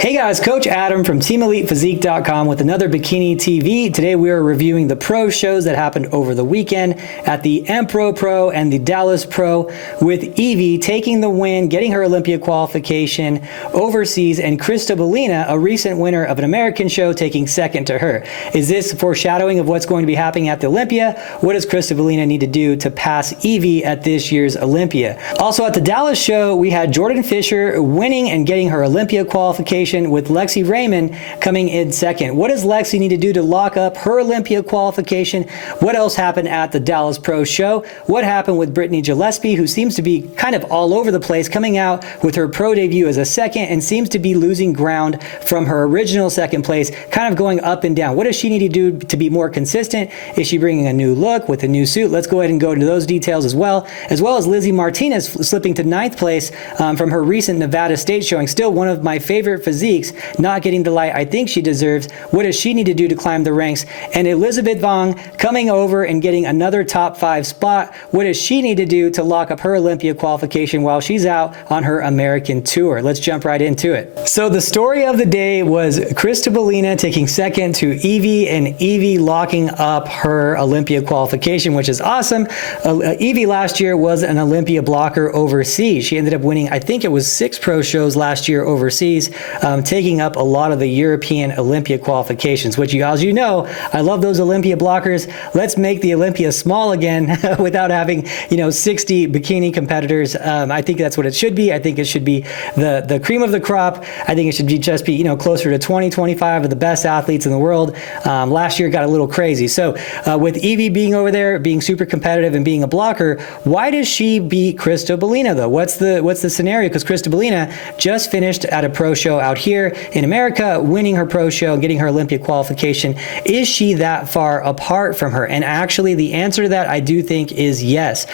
Hey guys, Coach Adam from TeamElitePhysique.com with another Bikini TV. Today we are reviewing the pro shows that happened over the weekend at the Empro Pro and the Dallas Pro, with Evie taking the win, getting her Olympia qualification overseas, and Krista Bellina, a recent winner of an American show, taking second to her. Is this foreshadowing of what's going to be happening at the Olympia? What does Krista Bellina need to do to pass Evie at this year's Olympia? Also at the Dallas show, we had Jordan Fisher winning and getting her Olympia qualification, with Lexi Raymond coming in second. What does Lexi need to do to lock up her Olympia qualification? What else happened at the Dallas Pro show? What happened with Brittany, who seems to be kind of all over the place, coming out with her pro debut as a second and seems to be losing ground from her original second place, kind of going up and down. What does she need to do to be more consistent? Is she bringing a new look with a new suit? Let's go ahead and go into those details as well as Lizzie Martinez slipping to ninth place from her recent Nevada state showing. Still one of my favorite physiques, not getting the light I think she deserves. What does she need to do to climb the ranks? And Elizabeth Vong coming over and getting another top 5 spot. What does she need to do to lock up her Olympia qualification while she's out on her American tour? Let's jump right into it. So the story of the day was Krista Bellina taking second to Evie, and Evie locking up her Olympia qualification, which is awesome. Evie last year was an Olympia blocker overseas. She ended up winning, I think it was 6 pro shows last year overseas, taking up a lot of the European Olympia qualifications, which as you know, I love those Olympia blockers. Let's make the Olympia small again without having, 60 bikini competitors. I think that's what it should be. I think it should be the cream of the crop. I think it should be closer to 20, 25 of the best athletes in the world. Last year got a little crazy. So with Evie being over there, being super competitive and being a blocker, why does she beat Krista Bellina though? What's the scenario? Because Krista Bellina just finished at a pro show out here in America, winning her pro show, getting her Olympia qualification. Is she that far apart from her? And actually the answer to that I do think is yes.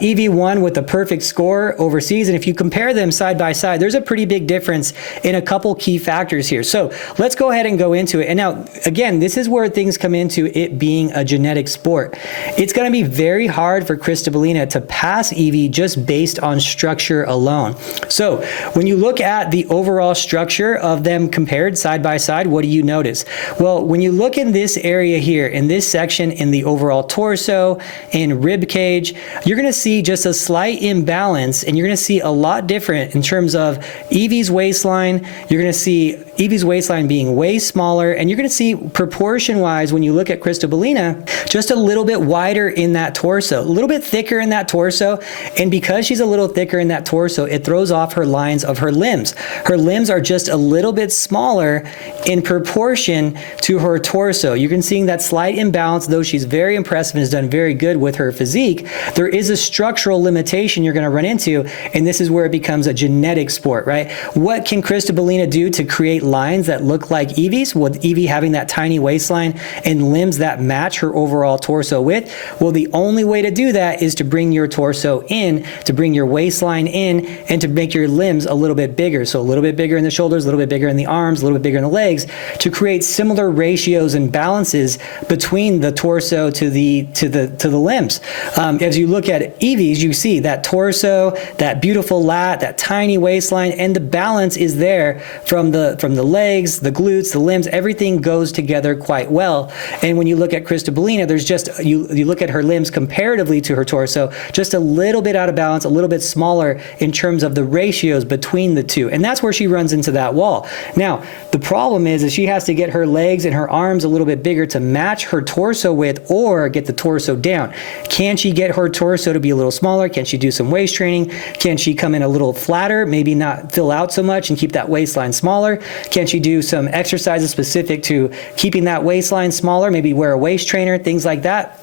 Evie won with a perfect score overseas, and if you compare them side by side, there's a pretty big difference in a couple key factors here. So let's go ahead and go into it. And now again, this is where things come into it being a genetic sport. It's going to be very hard for Krista Bellina to pass Evie just based on structure alone. So when you look at the overall structure of them compared side by side, what do you notice? Well, when you look in this area here, in this section, in the overall torso and rib cage, you're going to see just a slight imbalance, and you're going to see a lot different in terms of Evie's waistline. You're going to see Evie's waistline being way smaller, and you're going to see proportion-wise, when you look at Krista Bellina, just a little bit wider in that torso, a little bit thicker in that torso, and because she's a little thicker in that torso, it throws off her lines of her limbs. Her limbs are just a little bit smaller in proportion to her torso. You can see that slight imbalance, though she's very impressive and has done very good with her physique. There is a structural limitation you're going to run into, and this is where it becomes a genetic sport, right? What can Krista Bellina do to create lines that look like Evie's, with Evie having that tiny waistline and limbs that match her overall torso width? Well, the only way to do that is to bring your torso in, to bring your waistline in, and to make your limbs a little bit bigger. So a little bit bigger in the shoulders, a little bit bigger in the arms, a little bit bigger in the legs, to create similar ratios and balances between the torso to the limbs. As you look at Evie's, you see that torso, that beautiful lat, that tiny waistline, and the balance is there from the legs, the glutes, the limbs. Everything goes together quite well. And when you look at Krista Bellina, there's just you look at her limbs comparatively to her torso, just a little bit out of balance, a little bit smaller in terms of the ratios between the two, and that's where she runs into that wall. Now, the problem is she has to get her legs and her arms a little bit bigger to match her torso width or get the torso down. Can she get her torso to be a little smaller? Can she do some waist training? Can she come in a little flatter, maybe not fill out so much and keep that waistline smaller? Can she do some exercises specific to keeping that waistline smaller, maybe wear a waist trainer, things like that?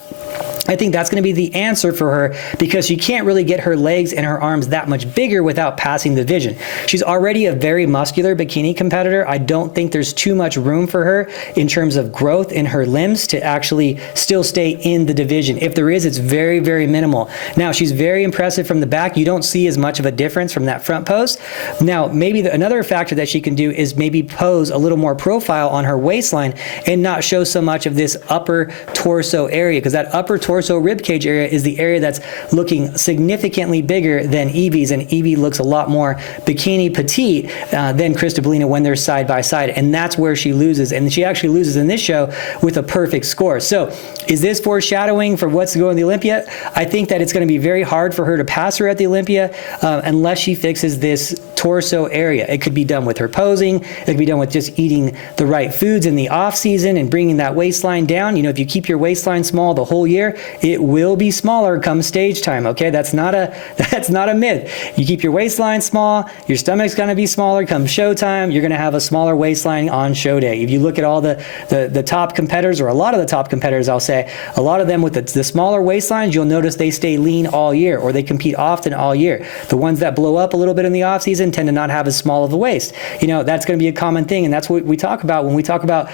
I think that's going to be the answer for her, because she can't really get her legs and her arms that much bigger without passing the division. She's already a very muscular bikini competitor. I don't think there's too much room for her in terms of growth in her limbs to actually still stay in the division. If there is, it's very, very minimal. Now, she's very impressive from the back. You don't see as much of a difference from that front pose. Now, maybe another factor that she can do is maybe pose a little more profile on her waistline and not show so much of this upper torso area, because that upper torso torso rib cage area is the area that's looking significantly bigger than Evie's, and Evie looks a lot more bikini petite than Christabelina when they're side by side, and that's where she loses, and she actually loses in this show with a perfect score. So is this foreshadowing for what's to go in the Olympia? I think that it's going to be very hard for her to pass her at the Olympia unless she fixes this torso area. It could be done with her posing. It could be done with just eating the right foods in the off season and bringing that waistline down. You know, if you keep your waistline small the whole year, it will be smaller come stage time. Okay, that's not a myth. You keep your waistline small, your stomach's going to be smaller come show time. You're going to have a smaller waistline on show day. If you look at all the top competitors, or a lot of the top competitors, I'll say, a lot of them with the smaller waistlines, you'll notice they stay lean all year, or they compete often all year. The ones that blow up a little bit in the off season tend to not have as small of a waist. You know, that's going to be a common thing, and that's what we talk about when we talk about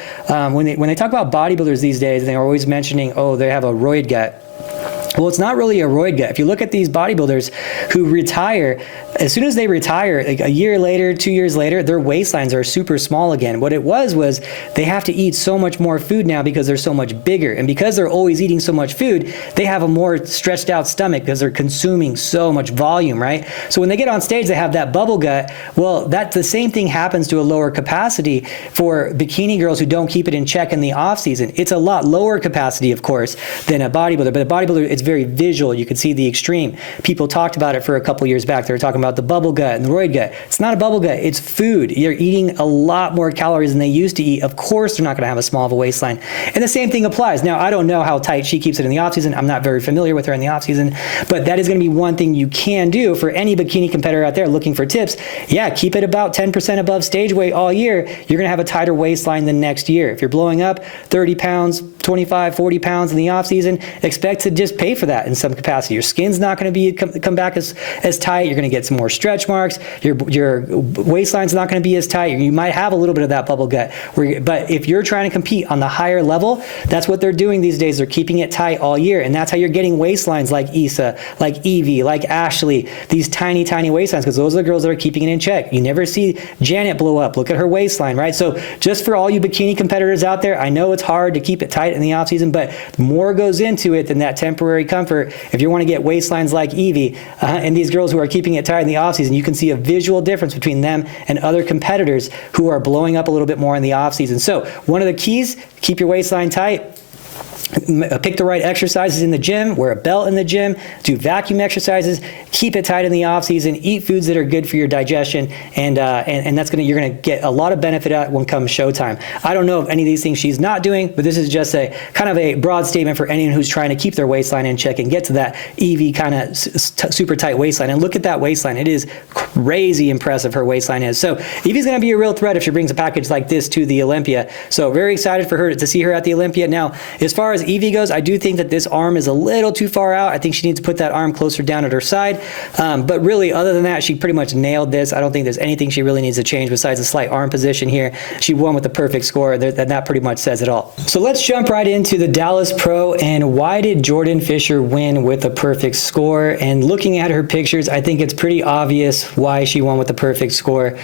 when they talk about bodybuilders these days. They're always mentioning, oh, they have a roid gut. Well, it's not really a roid gut. If you look at these bodybuilders who retire, as soon as they retire, like a year later, 2 years later, their waistlines are super small again. What it was they have to eat so much more food now because they're so much bigger. And because they're always eating so much food, they have a more stretched out stomach because they're consuming so much volume, right? So when they get on stage, they have that bubble gut. Well, the same thing happens to a lower capacity for bikini girls who don't keep it in check in the off season. It's a lot lower capacity, of course, than a bodybuilder. But a bodybuilder, it's very visual. You can see the extreme. People talked about it for a couple years back. They were talking about the bubble gut and the roid gut. It's not a bubble gut. It's food. You're eating a lot more calories than they used to eat. Of course, they're not going to have a small of a waistline. And the same thing applies. Now, I don't know how tight she keeps it in the off season. I'm not very familiar with her in the off season, but that is going to be one thing you can do for any bikini competitor out there looking for tips. Yeah, keep it about 10% above stage weight all year. You're going to have a tighter waistline the next year. If you're blowing up 30 pounds, 25, 40 pounds in the off season, expect to just pay for that in some capacity. Your skin's not going to come back as tight. You're going to get some more stretch marks. Your waistline's not going to be as tight. You might have a little bit of that bubble gut. But if you're trying to compete on the higher level, that's what they're doing these days. They're keeping it tight all year, and that's how you're getting waistlines like Issa, like Evie, like Ashley. These tiny, tiny waistlines, because those are the girls that are keeping it in check. You never see Janet blow up. Look at her waistline, right? So just for all you bikini competitors out there, I know it's hard to keep it tight in the off season, but more goes into it than that temporary comfort. If you want to get waistlines like Evie and these girls who are keeping it tight in the offseason, you can see a visual difference between them and other competitors who are blowing up a little bit more in the offseason. So one of the keys, keep your waistline tight. Pick the right exercises in the gym, wear a belt in the gym, do vacuum exercises, keep it tight in the off season, eat foods that are good for your digestion, and that's you're gonna get a lot of benefit out when comes showtime. I don't know of any of these things she's not doing, but this is just a kind of a broad statement for anyone who's trying to keep their waistline in check and get to that Evie kind of super tight waistline. And look at that waistline; it is crazy impressive. Her waistline is. So Evie's gonna be a real threat if she brings a package like this to the Olympia. So very excited for her to see her at the Olympia. Now, as far as Evie goes, I do think that this arm is a little too far out. I think she needs to put that arm closer down at her side. But really, other than that, she pretty much nailed this. I don't think there's anything she really needs to change besides a slight arm position here. She won with the perfect score, and that pretty much says it all. So let's jump right into the Dallas Pro, and why did Jordan Fisher win with a perfect score? And looking at her pictures, I think it's pretty obvious why she won with the perfect score.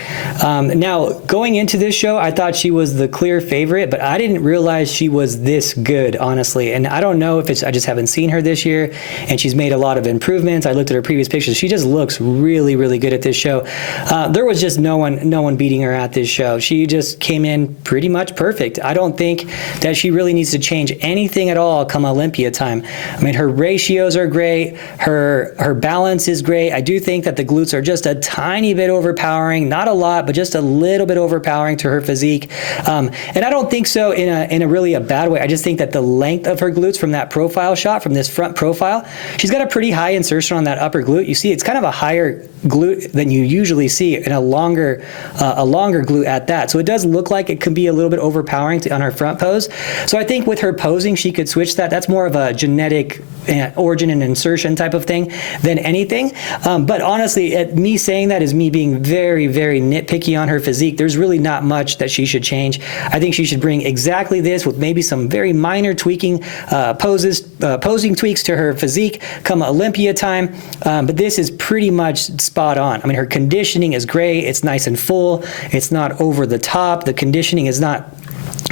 Now, going into this show, I thought she was the clear favorite, but I didn't realize she was this good, honestly. And I don't know if I just haven't seen her this year, and she's made a lot of improvements. I looked at her previous pictures. She just looks really, really good at this show. There was just no one beating her at this show. She just came in pretty much perfect. I don't think that she really needs to change anything at all come Olympia time. I mean, her ratios are great. Her balance is great. I do think that the glutes are just a tiny bit overpowering, not a lot, but just a little bit overpowering to her physique. And I don't think so in a really a bad way. I just think that the length of her glutes from that profile shot, from this front profile, she's got a pretty high insertion on that upper glute. You see it's kind of a higher glute than you usually see, and a longer glute at that. So it does look like it could be a little bit overpowering on her front pose. So I think with her posing, she could switch that. That's more of a genetic origin and insertion type of thing than anything. But honestly, me saying that is me being very, very nitpicky on her physique. There's really not much that she should change. I think she should bring exactly this with maybe some very minor tweaking posing tweaks to her physique come Olympia time. But this is pretty much spot on. I mean, her conditioning is great. It's nice and full. It's not over the top. The conditioning is not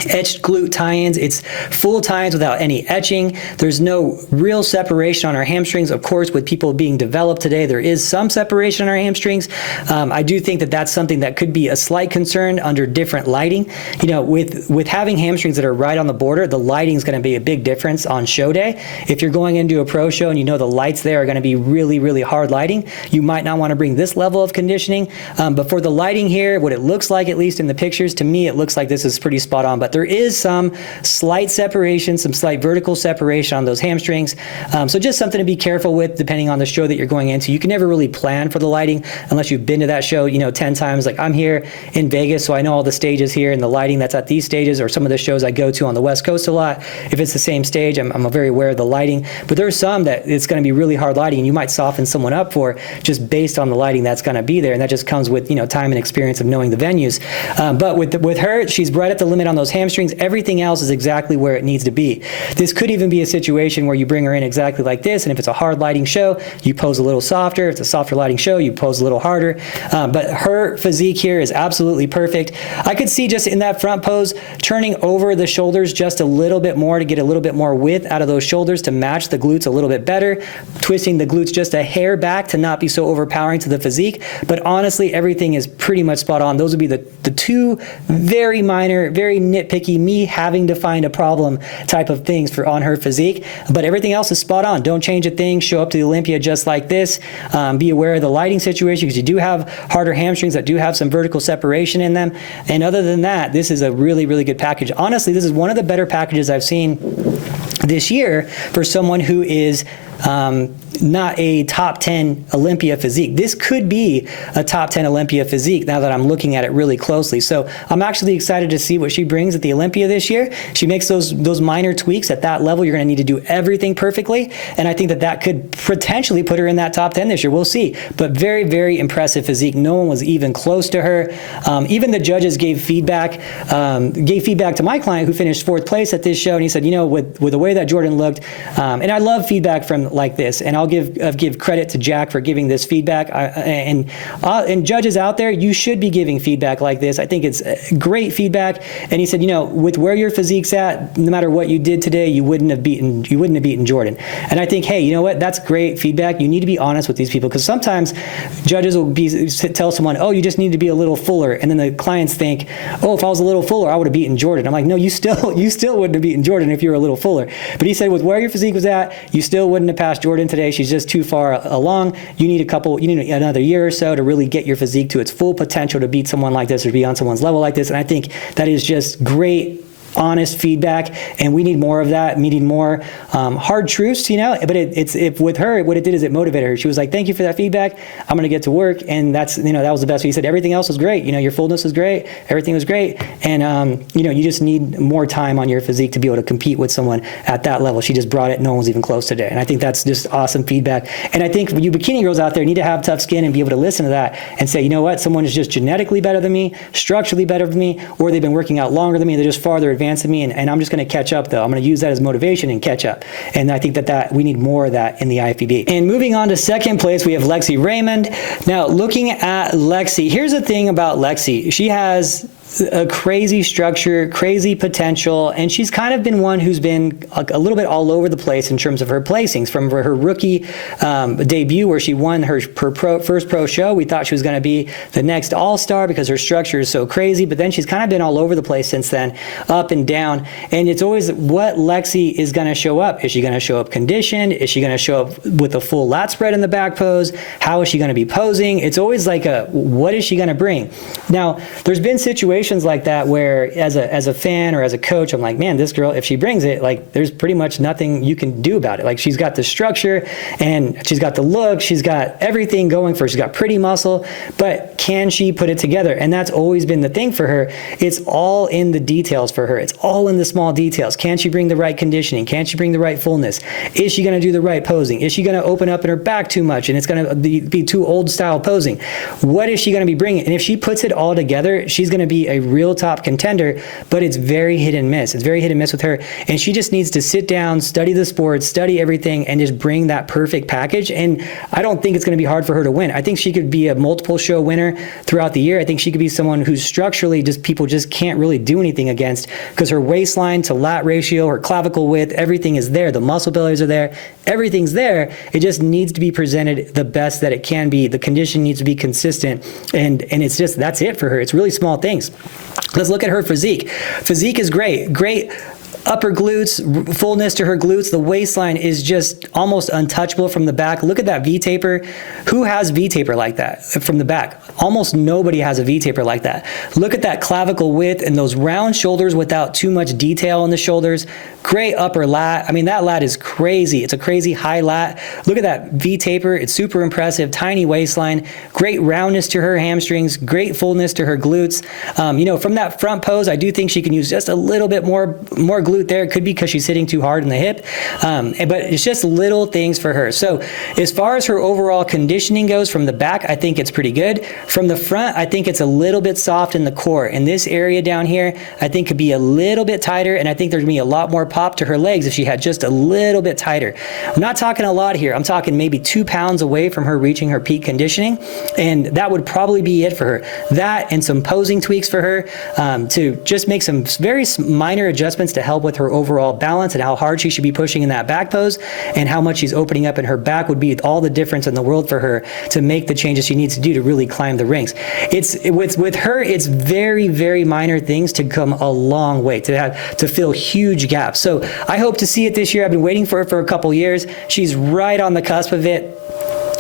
etched glute tie-ins. It's full tie-ins without any etching. There's no real separation on our hamstrings. Of course, with people being developed today, there is some separation on our hamstrings. I do think that that's something that could be a slight concern under different lighting. You know, with having hamstrings that are right on the border, the lighting is going to be a big difference on show day. If you're going into a pro show and you know the lights there are going to be really, really hard lighting, you might not want to bring this level of conditioning. But for the lighting here, what it looks like, at least in the pictures, to me, it looks like this is pretty spot on. But there is some slight separation, some slight vertical separation on those hamstrings. So just something to be careful with depending on the show that you're going into. You can never really plan for the lighting unless you've been to that show, 10 times. Like I'm here in Vegas, so I know all the stages here and the lighting that's at these stages, or some of the shows I go to on the West Coast a lot. If it's the same stage, I'm very aware of the lighting. But there's some that it's going to be really hard lighting and you might soften someone up for just based on the lighting that's going to be there. And that just comes with, time and experience of knowing the venues. But with her, she's right at the limit on those hamstrings. Everything else is exactly where it needs to be. This could even be a situation where you bring her in exactly like this, and if it's a hard lighting show, you pose a little softer. If it's a softer lighting show, you pose a little harder. But her physique here is absolutely perfect. I could see just in that front pose, turning over the shoulders just a little bit more to get a little bit more width out of those shoulders to match the glutes a little bit better, twisting the glutes just a hair back to not be so overpowering to the physique. But honestly, everything is pretty much spot on. Those would be the two very minor, very nitpicky, me having to find a problem type of things on her physique. But everything else is spot on. Don't change a thing. Show up to the Olympia just like this. Be aware of the lighting situation because you do have harder hamstrings that do have some vertical separation in them. And other than that, this is a really, really good package. Honestly, this is one of the better packages I've seen this year for someone who is not a top 10 Olympia physique. This could be a top 10 Olympia physique now that I'm looking at it really closely. So I'm actually excited to see what she brings at the Olympia this year. She makes those minor tweaks at that level. You're going to need to do everything perfectly. And I think that could potentially put her in that top 10 this year. We'll see. But very, very impressive physique. No one was even close to her. Even the judges gave feedback to my client who finished 4th place at this show. And he said, with the way that Jordan looked, and I love feedback from like this, and I'll give credit to Jack for giving this feedback. And judges out there, you should be giving feedback like this. I think it's great feedback. And he said, with where your physique's at, no matter what you did today, you wouldn't have beaten Jordan. And I think, hey, you know what? That's great feedback. You need to be honest with these people because sometimes judges will tell someone, oh, you just need to be a little fuller, and then the clients think, oh, if I was a little fuller, I would have beaten Jordan. I'm like, no, you still wouldn't have beaten Jordan if you were a little fuller. But he said, with where your physique was at, you still wouldn't have passed Jordan today. She's just too far along. You need another year or so to really get your physique to its full potential to beat someone like this or be on someone's level like this. And I think that is just great, honest feedback, and we need more of that. We need more hard truths, but it's with her, what it did is it motivated her. She was like, thank you for that feedback. I'm going to get to work. And that's, that was the best. He said, everything else was great. Your fullness was great. Everything was great. And, you just need more time on your physique to be able to compete with someone at that level. She just brought it. No one was even close today. And I think that's just awesome feedback. And I think you bikini girls out there need to have tough skin and be able to listen to that and say, you know what, someone is just genetically better than me, structurally better than me, or they've been working out longer than me. They're just farther advanced than me, and I'm just going to catch up though. I'm going to use that as motivation and catch up. And I think that we need more of that in the IFBB. And moving on to second place, we have Lexi Raymond. Now, looking at Lexi, here's the thing about Lexi. She has a crazy structure, crazy potential, and she's kind of been one who's been a little bit all over the place in terms of her placings. From her rookie debut where she won her first pro show, we thought she was going to be the next all-star because her structure is so crazy, but then she's kind of been all over the place since then, up and down, and it's always what Lexi is going to show up. Is she going to show up conditioned? Is she going to show up with a full lat spread in the back pose? How is she going to be posing? It's always like what is she going to bring? Now, there's been situations like that where as a fan or as a coach, I'm like, man, this girl, if she brings it, like there's pretty much nothing you can do about it. Like she's got the structure and she's got the look, she's got everything going for her. She's got pretty muscle, but can she put it together? And that's always been the thing for her. It's all in the details for her. It's all in the small details. Can she bring the right conditioning? Can she bring the right fullness? Is she going to do the right posing? Is she going to open up in her back too much and it's going to be too old style posing? What is she going to be bringing? And if she puts it all together, she's going to be a real top contender, but it's very hit and miss. It's very hit and miss with her. And she just needs to sit down, study the sport, study everything, and just bring that perfect package. And I don't think it's going to be hard for her to win. I think she could be a multiple show winner throughout the year. I think she could be someone who's structurally just people just can't really do anything against, because her waistline to lat ratio, her clavicle width, everything is there. The muscle bellies are there. Everything's there. It just needs to be presented the best that it can be. The condition needs to be consistent. And it's just, that's it for her. It's really small things. Let's look at her physique. Physique is great. Great upper glutes, fullness to her glutes. The waistline is just almost untouchable from the back. Look at that V-taper. Who has V-taper like that from the back? Almost nobody has a V-taper like that. Look at that clavicle width and those round shoulders without too much detail on the shoulders. Great upper lat. I mean, that lat is crazy. It's a crazy high lat. Look at that V-taper. It's super impressive. Tiny waistline. Great roundness to her hamstrings. Great fullness to her glutes. From that front pose, I do think she can use just a little bit more glute there. It could be because she's hitting too hard in the hip. But it's just little things for her. So as far as her overall conditioning goes from the back, I think it's pretty good. From the front, I think it's a little bit soft in the core. In this area down here, I think could be a little bit tighter. And I think there's going to be a lot more pop to her legs if she had just a little bit tighter. I'm not talking a lot here. I'm talking maybe 2 pounds away from her reaching her peak conditioning. And that would probably be it for her. That and some posing tweaks for her to just make some very minor adjustments to help with her overall balance and how hard she should be pushing in that back pose and how much she's opening up in her back would be all the difference in the world for her to make the changes she needs to do to really climb the ranks. With her, it's very, very minor things to come a long way, to fill huge gaps. So I hope to see it this year. I've been waiting for it for a couple years. She's right on the cusp of it.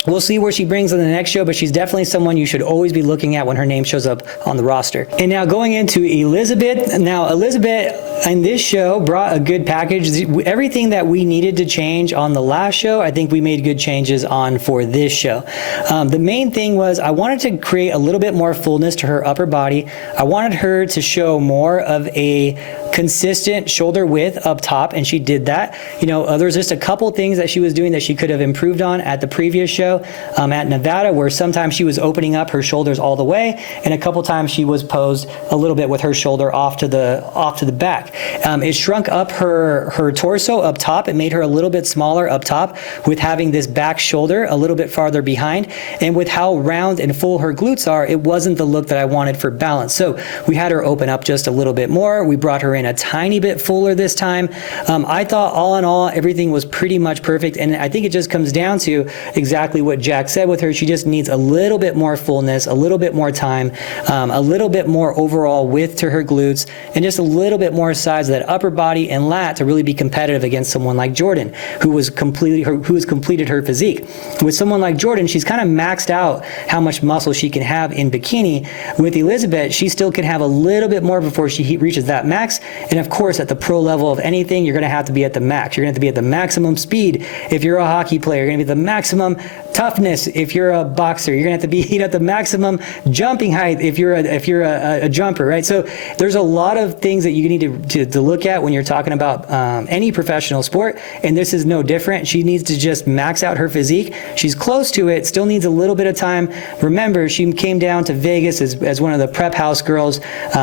We'll see where she brings in the next show, but she's definitely someone you should always be looking at when her name shows up on the roster. And now going into Elizabeth. Now, Elizabeth in this show brought a good package. Everything that we needed to change on the last show, I think we made good changes on for this show. The main thing was I wanted to create a little bit more fullness to her upper body. I wanted her to show more of a consistent shoulder width up top, and she did that. There's just a couple things that she was doing that she could have improved on at the previous show at Nevada, where sometimes she was opening up her shoulders all the way, and a couple times she was posed a little bit with her shoulder off to the back. It shrunk up her torso up top. It made her a little bit smaller up top with having this back shoulder a little bit farther behind, and with how round and full her glutes are, it wasn't the look that I wanted for balance. So we had her open up just a little bit more. We brought her in a tiny bit fuller this time. I thought all in all, everything was pretty much perfect. And I think it just comes down to exactly what Jack said with her. She just needs a little bit more fullness, a little bit more time, a little bit more overall width to her glutes, and just a little bit more size of that upper body and lat to really be competitive against someone like Jordan, who has completed her physique. With someone like Jordan, she's kind of maxed out how much muscle she can have in bikini. With Elizabeth, she still can have a little bit more before she reaches that max. And of course, at the pro level of anything, you're going to have to be at the max. You're going to have to be at the maximum speed if you're a hockey player. You're going to be at the maximum toughness if you're a boxer. You're going to have to be at the maximum jumping height if you're a jumper, right? So there's a lot of things that you need to look at when you're talking about any professional sport, and this is no different. She needs to just max out her physique. She's close to it, still needs a little bit of time. Remember, she came down to Vegas as one of the prep house girls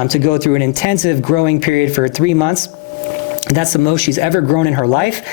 to go through an intensive growing period for 3 months. That's the most she's ever grown in her life.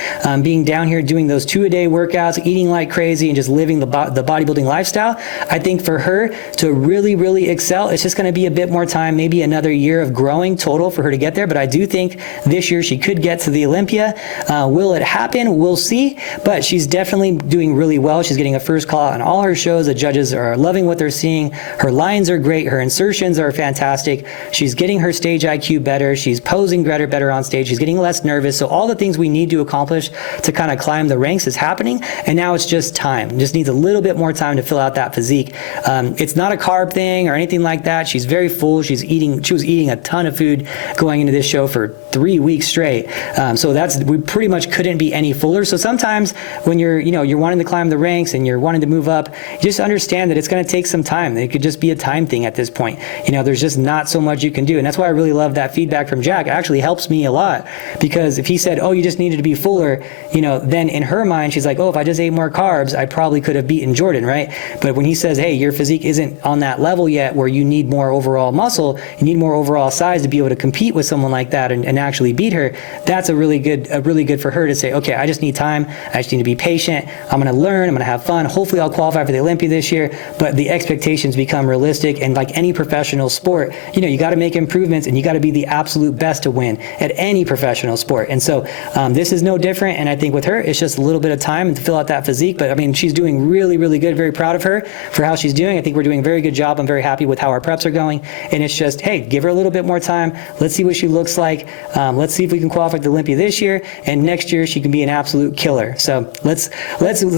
Being down here doing those 2-a-day workouts, eating like crazy, and just living the bodybuilding lifestyle. I think for her to really, really excel, it's just going to be a bit more time, maybe another year of growing total for her to get there. But I do think this year she could get to the Olympia. Will it happen? We'll see. But she's definitely doing really well. She's getting a first call out on all her shows. The judges are loving what they're seeing. Her lines are great. Her insertions are fantastic. She's getting her stage IQ better. She's posing better on stage. She's getting less nervous. So all the things we need to accomplish to kind of climb the ranks is happening. And now it's just time. Just needs a little bit more time to fill out that physique. It's not a carb thing or anything like that. She's very full. She was eating a ton of food going into this show for 3 weeks straight. So we pretty much couldn't be any fuller. So sometimes when you're wanting to climb the ranks and you're wanting to move up, you just understand that it's going to take some time. It could just be a time thing at this point. There's just not so much you can do. And that's why I really love that feedback from Jack. It actually helps me a lot because if he said, oh, you just needed to be fuller, then in her mind, she's like, oh, if I just ate more carbs, I probably could have beaten Jordan, right? But when he says, hey, your physique isn't on that level yet where you need more overall muscle, you need more overall size to be able to compete with someone like that and actually beat her, that's really good for her to say, okay, I just need time. I just need to be patient. I'm going to learn. I'm going to have fun. Hopefully I'll qualify for the Olympia this year, but the expectations become realistic. And like any professional sport, you got to make improvements and you got to be the absolute best to win at any professional sport. And so this is no different. And I think with her, it's just a little bit of time to fill out that physique. But I mean, she's doing really, really good. Very proud of her for how she's doing. I think we're doing a very good job. I'm very happy with how our preps are going. And it's just, hey, give her a little bit more time. Let's see what she looks like. Let's see if we can qualify for the Olympia this year. And next year, she can be an absolute killer. So let's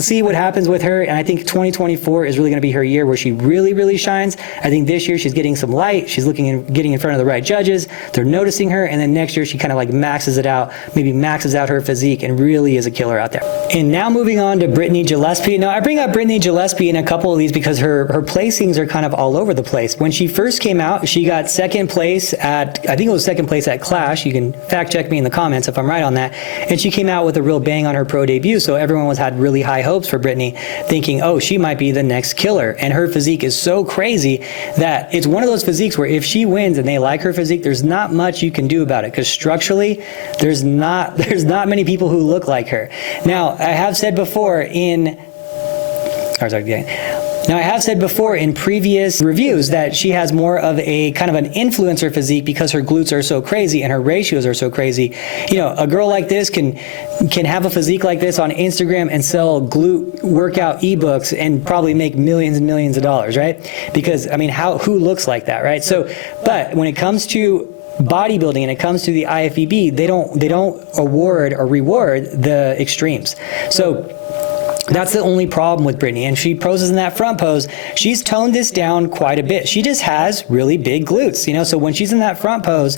see what happens with her. And I think 2024 is really going to be her year where she really, really shines. I think this year she's getting some light. She's getting in front of the right judges. They're noticing her. And then next year she kind of like maxes it out, maybe maxes out her physique and really is a killer out there. And now moving on to Brittany Gillespie. Now I bring up Brittany Gillespie in a couple of these because her placings are kind of all over the place. When she first came out, she got second place at Clash. You can fact check me in the comments if I'm right on that. And she came out with a real bang on her pro debut. So everyone had really high hopes for Brittany, thinking, oh, she might be the next killer. And her physique is so crazy that it's one of those physiques where if she wins and they like her physique, there's not much you can do about it because structurally, there's not many people who look like her. Now, I have said before in previous reviews that she has more of a kind of an influencer physique because her glutes are so crazy and her ratios are so crazy. A girl like this can have a physique like this on Instagram and sell glute workout ebooks and probably make millions and millions of dollars, right? Because I mean, who looks like that, right? So, but when it comes to bodybuilding and it comes to the IFBB, they don't award or reward the extremes. So that's the only problem with Brittany. And she poses in that front pose. She's toned this down quite a bit. She just has really big glutes, so when she's in that front pose,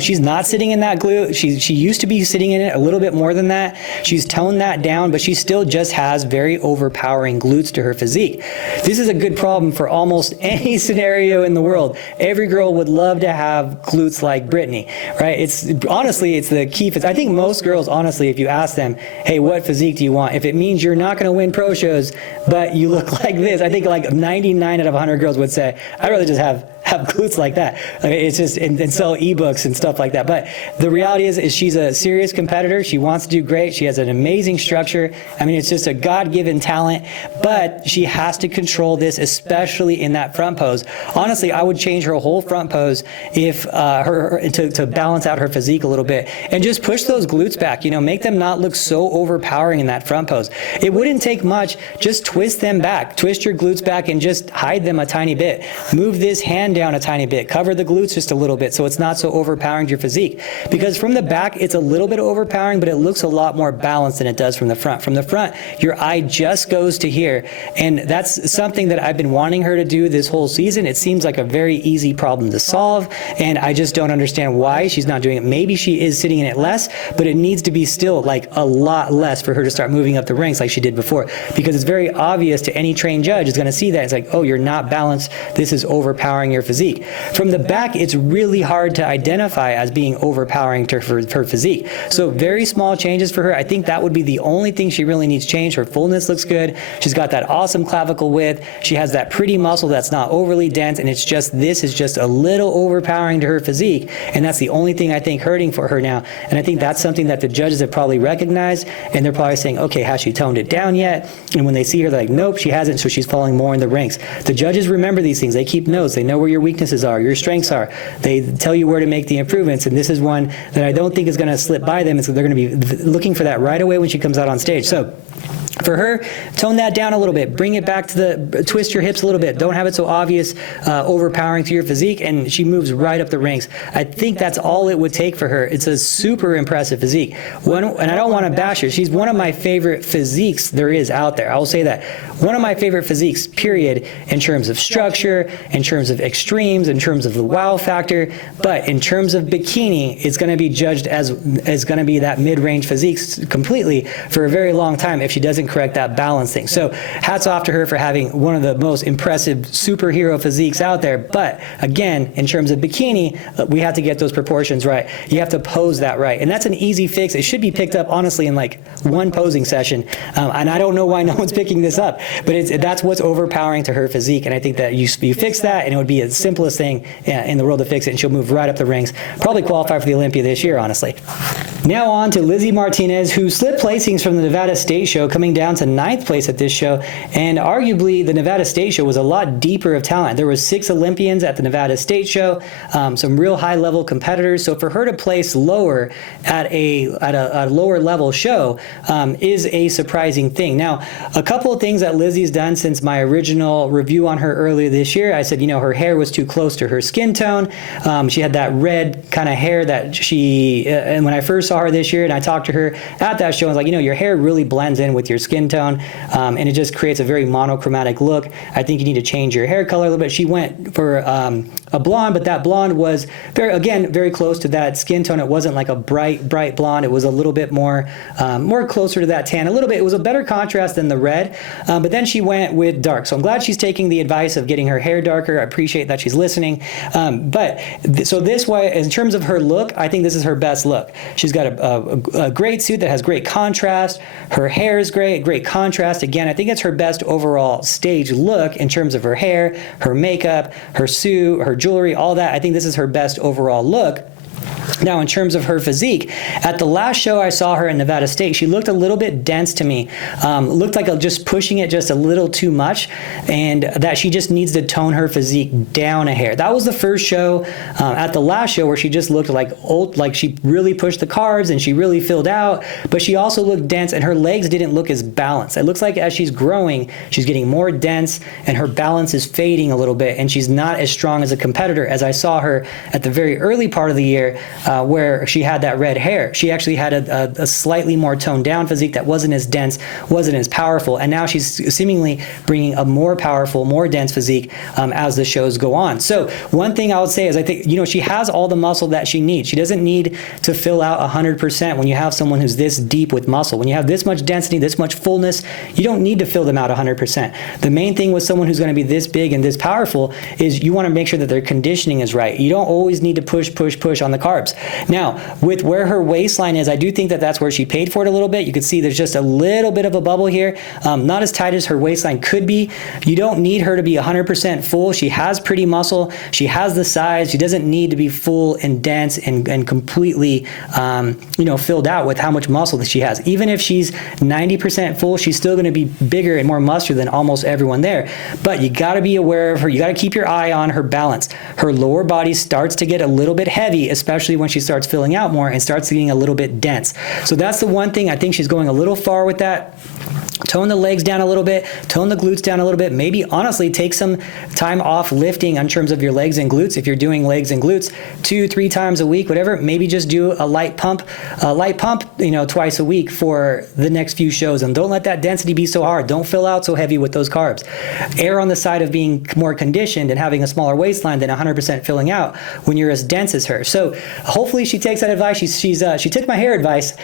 she's not sitting in that glute. She used to be sitting in it a little bit more than that. She's toned that down, but she still just has very overpowering glutes to her physique. This is a good problem for almost any scenario in the world. Every girl would love to have glutes like Brittany, right? It's the key. I think most girls, honestly, if you ask them, hey, what physique do you want? If it means you're not going to win pro shows, but you look like this, I think like 99 out of 100 girls would say, I'd rather just have glutes like that. It's just, and sell ebooks and stuff like that. But the reality is she's a serious competitor. She wants to do great. She has an amazing structure. I mean, it's just a God-given talent, but she has to control this, especially in that front pose. Honestly, I would change her whole front pose if to balance out her physique a little bit and just push those glutes back, make them not look so overpowering in that front pose. It wouldn't take much. Just twist them back, twist your glutes back and just hide them a tiny bit. Move this hand down a tiny bit, cover the glutes just a little bit so it's not so overpowering to your physique. Because from the back, it's a little bit overpowering, but it looks a lot more balanced than it does from the front. From the front, your eye just goes to here. And that's something that I've been wanting her to do this whole season. It seems like a very easy problem to solve, and I just don't understand why she's not doing it. Maybe she is sitting in it less, but it needs to be still like a lot less for her to start moving up the ranks like she did before. Because it's very obvious to any trained judge is going to see that. It's like, oh, you're not balanced. This is overpowering your physique. From the back, it's really hard to identify as being overpowering to her physique. So very small changes for her. I think that would be the only thing she really needs change. Her fullness looks good. She's got that awesome clavicle width. She has that pretty muscle that's not overly dense, and it's just, this is just a little overpowering to her physique, and that's the only thing I think hurting for her now. And I think that's something that the judges have probably recognized, and they're probably saying, okay, has she toned it down yet? And when they see her, they're like, nope, she hasn't, so she's falling more in the ranks. The judges remember these things. They keep notes. They know where your weaknesses are, your strengths are. They tell you where to make the improvements, and this is one that I don't think is going to slip by them. They're going to be looking for that right away when she comes out on stage. So for her, tone that down a little bit. Bring it back to the, twist your hips a little bit. Don't have it so obvious, overpowering to your physique, and she moves right up the ranks. I think that's all it would take for her. It's a super impressive physique. And I don't want to bash her. She's one of my favorite physiques there is out there. I will say that. One of my favorite physiques, period, in terms of structure, in terms of extremes, in terms of the wow factor. But in terms of bikini, it's going to be judged as going to be that mid-range physique completely for a very long time if she doesn't correct that balance thing. So hats off to her for having one of the most impressive superhero physiques out there. But again, in terms of bikini, we have to get those proportions right. You have to pose that right. And that's an easy fix. It should be picked up, honestly, in like one posing session. And I don't know why no one's picking this up, but that's what's overpowering to her physique. And I think that you fix that, and it would be the simplest thing in the world to fix it, and she'll move right up the ranks. Probably qualify for the Olympia this year, honestly. Now on to Lizzie Martinez, who slipped placings from the Nevada State Show, coming down to 9th place at this show. And arguably, the Nevada State Show was a lot deeper of talent. There was 6 Olympians at the Nevada State Show, some real high-level competitors. So for her to place lower at a lower level show is a surprising thing. Now, a couple of things that Lizzie's done since my original review on her earlier this year, I said, her hair was too close to her skin tone. She had that red kind of hair that and when I first saw her this year and I talked to her at that show, I was like, your hair really blends in with your skin tone, and it just creates a very monochromatic look. I think you need to change your hair color a little bit. She went for a blonde, but that blonde was very close to that skin tone. It wasn't like a bright blonde. It was a little bit more closer to that tan. A little bit. It was a better contrast than the red, but then she went with dark. So I'm glad she's taking the advice of getting her hair darker. I appreciate that she's listening. So this way, in terms of her look, I think this is her best look. She's got a great suit that has great contrast. Her hair is great contrast. Again, I think it's her best overall stage look in terms of her hair, her makeup, her suit, her jewelry, all that. I think this is her best overall look. Now, in terms of her physique, at the last show I saw her in Nevada State, she looked a little bit dense to me. Looked like just pushing it just a little too much, and that she just needs to tone her physique down a hair. That was the first show at the last show where she just looked like she really pushed the carbs and she really filled out, but she also looked dense and her legs didn't look as balanced. It looks like as she's growing, she's getting more dense and her balance is fading a little bit, and she's not as strong as a competitor as I saw her at the very early part of the year, where she had that red hair. She actually had a slightly more toned down physique that wasn't as dense, wasn't as powerful, and now she's seemingly bringing a more powerful, more dense physique as the shows go on. So one thing I would say is I think, she has all the muscle that she needs. She doesn't need to fill out 100% when you have someone who's this deep with muscle. When you have this much density, this much fullness, you don't need to fill them out 100%. The main thing with someone who's going to be this big and this powerful is you want to make sure that their conditioning is right. You don't always need to push on the carbs. Now, with where her waistline is, I do think that that's where she paid for it a little bit. You can see there's just a little bit of a bubble here, not as tight as her waistline could be. You don't need her to be 100% full. She has pretty muscle. She has the size. She doesn't need to be full and dense and completely, filled out with how much muscle that she has. Even if she's 90% full, she's still going to be bigger and more muscular than almost everyone there. But you got to be aware of her. You got to keep your eye on her balance. Her lower body starts to get a little bit heavy, especially when she starts filling out more and starts getting a little bit dense. So that's the one thing. I think she's going a little far with that. Tone the legs down a little bit, tone the glutes down a little bit, maybe honestly take some time off lifting in terms of your legs and glutes. If you're doing legs and glutes 2-3 times a week, whatever, maybe just do a light pump, twice a week for the next few shows. And don't let that density be so hard. Don't fill out so heavy with those carbs. Err on the side of being more conditioned and having a smaller waistline than 100% filling out when you're as dense as her. So hopefully she takes that advice. She took my hair advice.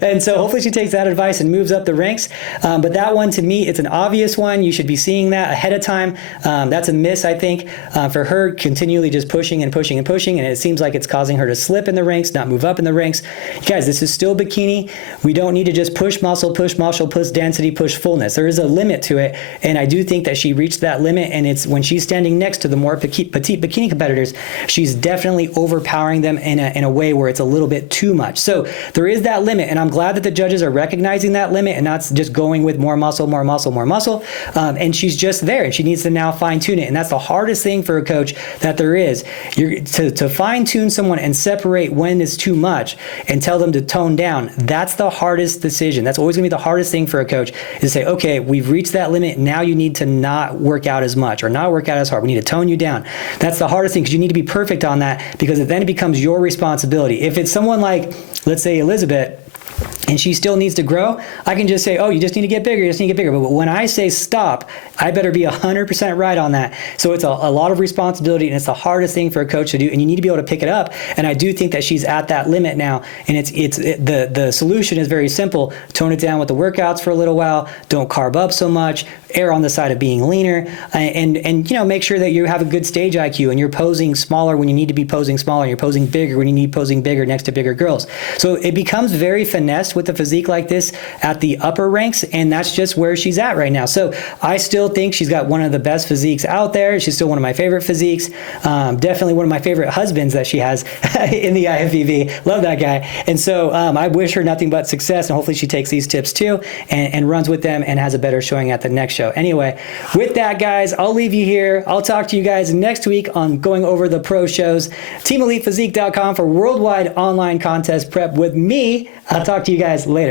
And so hopefully she takes that advice and moves up the ranks. But that one, to me, it's an obvious one. You should be seeing that ahead of time. That's a miss, I think, for her continually just pushing, and it seems like it's causing her to slip in the ranks, not move up in the ranks. Guys, this is still bikini. We don't need to just push muscle, push density, push fullness. There is a limit to it, and I do think that she reached that limit, and it's when she's standing next to the more petite bikini competitors, she's definitely overpowering them in a way where it's a little bit too much. So there is that limit, and I'm glad that the judges are recognizing that limit and not just going with more muscle, and she's just there, and she needs to now fine tune it. And that's the hardest thing for a coach that there is. To fine tune someone and separate when it's too much and tell them to tone down. That's the hardest decision. That's always gonna be the hardest thing for a coach, is to say, okay, we've reached that limit. Now you need to not work out as much or not work out as hard. We need to tone you down. That's the hardest thing, because you need to be perfect on that, because then it becomes your responsibility. If it's someone like, let's say, Elizabeth, and she still needs to grow, I can just say, oh, you just need to get bigger, you just need to get bigger. But when I say stop, I better be 100% right on that. So it's a lot of responsibility, and it's the hardest thing for a coach to do, and you need to be able to pick it up. And I do think that she's at that limit now, and the solution is very simple. Tone it down with the workouts for a little while, don't carb up so much, err on the side of being leaner, and make sure that you have a good stage IQ, and you're posing smaller when you need to be posing smaller, and you're posing bigger when you need posing bigger next to bigger girls. So it becomes very finessed with a physique like this at the upper ranks, and that's just where she's at right now. So I still think she's got one of the best physiques out there. She's still one of my favorite physiques. Definitely one of my favorite husbands that she has in the IFBB. Love that guy. And so I wish her nothing but success, and hopefully she takes these tips too and runs with them and has a better showing at the next show. Anyway, with that, guys, I'll leave you here. I'll talk to you guys next week on going over the pro shows. TeamElitePhysique.com for worldwide online contest prep with me. I'll talk to you guys later.